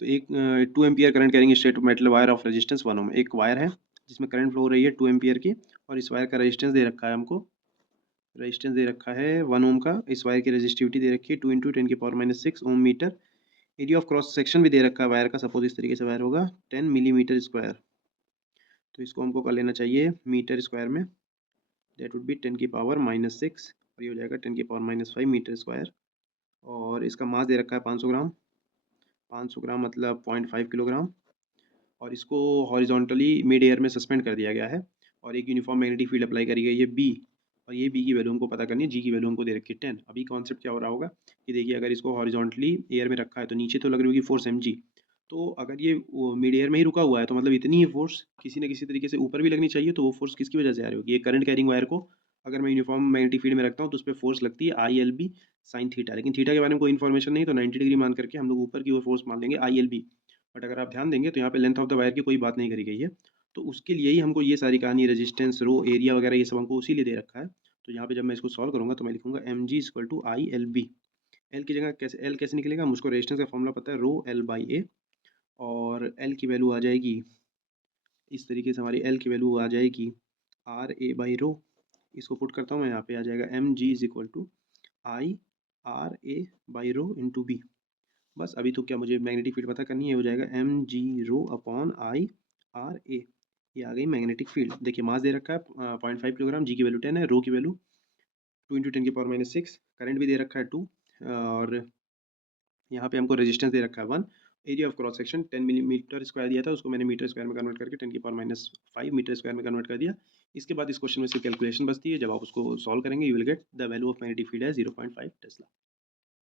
तो एक 2 ampere current carrying straight metal wire of resistance 1 ओम। एक वायर है जिसमें करंट फ्लो हो रही है 2 एम्पियर की, और इस वायर का रेजिस्टेंस दे रखा है हमको, रेजिस्टेंस दे रखा है 1 ओम का। इस वायर की रेजिस्टिविटी दे रखी है 2 into 10⁻⁶ ohm metre. Area of cross section भी दे रखा है वायर का, सपोज इस तरीके से वायर होगा 10 मिलीमीटर स्क्वायर। तो इसको हमको कर लेना चाहिए मीटर स्क्वायर में, दैट वुड बी 10⁻⁻6, और ये हो जाएगा 10⁻⁵ मीटर स्क्वायर। और इसका मास दे रखा है 500 ग्राम, 500 ग्राम मतलब 0.5 किलोग्राम। और इसको हॉरिजॉन्टली मिड एयर में सस्पेंड कर दिया गया है, और एक यूनिफॉर्म मैग्नेटिक फील्ड अप्लाई करी गई है बी, और ये बी की वैल्यू हमको पता करनी है, जी की वैल्यू हमको दे रखी है 10। अभी कॉन्सेप्ट क्या हो रहा होगा कि देखिए, अगर इसको हॉरिजॉन्टली एयर में रखा है तो नीचे तो लग रही होगी फोर्स एम जी, तो अगर ये मिड एयर में ही रुका हुआ है तो मतलब इतनी ही फोर्स किसी न किसी तरीके से ऊपर भी लगनी चाहिए। तो वो फोर्स किसकी वजह से आ रही होगी, ये करंट कैरिंग वायर को अगर मैं यूनिफॉर्म मैग्नेटिक फील्ड में रखता हूँ तो उस पर फोर्स लगती है I L B sine theta. लेकिन थीटा के बारे में कोई इन्फॉर्मेशन नहीं, तो 90 डिग्री मान करके हम लोग ऊपर की ओर फोर्स मान लेंगे आई एल बी। बट अगर आप ध्यान देंगे तो यहाँ पे लेंथ ऑफ द वायर की कोई बात नहीं करी गई है, तो उसके लिए ही हमको ये सारी कहानी रेजिस्टेंस रो एरिया वगैरह ये सब हमको उसी लिए दे रखा है। तो यहाँ पे जब मैं इसको सॉल्व करूँगा तो मैं लिखूंगा M G equal to I L B. L की जगह कैसे, एल कैसे निकलेगा, मुझको रेजिस्टेंस का फॉर्मूला पता है, रो एल बाई ए। और एल की वैल्यू आ जाएगी इस तरीके से, हमारी एल की वैल्यू आ जाएगी आर ए बाई रो। इसको पुट करता हूँ मैं, यहाँ पे आ जाएगा M G is equal to I R A by rho into B. बस अभी तो क्या मुझे मैग्नेटिक फील्ड पता करनी है, हो जाएगा M G rho upon I R A. ये आ गई मैग्नेटिक फील्ड। देखिए मास दे रखा है 0.5 किलोग्राम, जी की वैल्यू 10 है, रो की वैल्यू 2 इंटू 10⁻⁶, करंट भी दे रखा है 2, और यहाँ पे हमको रेजिस्टेंस दे रखा है 1। Area of cross section 10 millimetre square दिया था, उसको मैंने मीटर स्क्वायर में कन्वर्ट करके 10⁻⁵ मीटर स्क्वायर में कन्वर्ट कर दिया। इसके बाद इस क्वेश्चन में से कैलकुलेशन बचती है, जब आप उसको सॉल्व करेंगे you will get the value of magnetic field है 0.5 टेस्ला।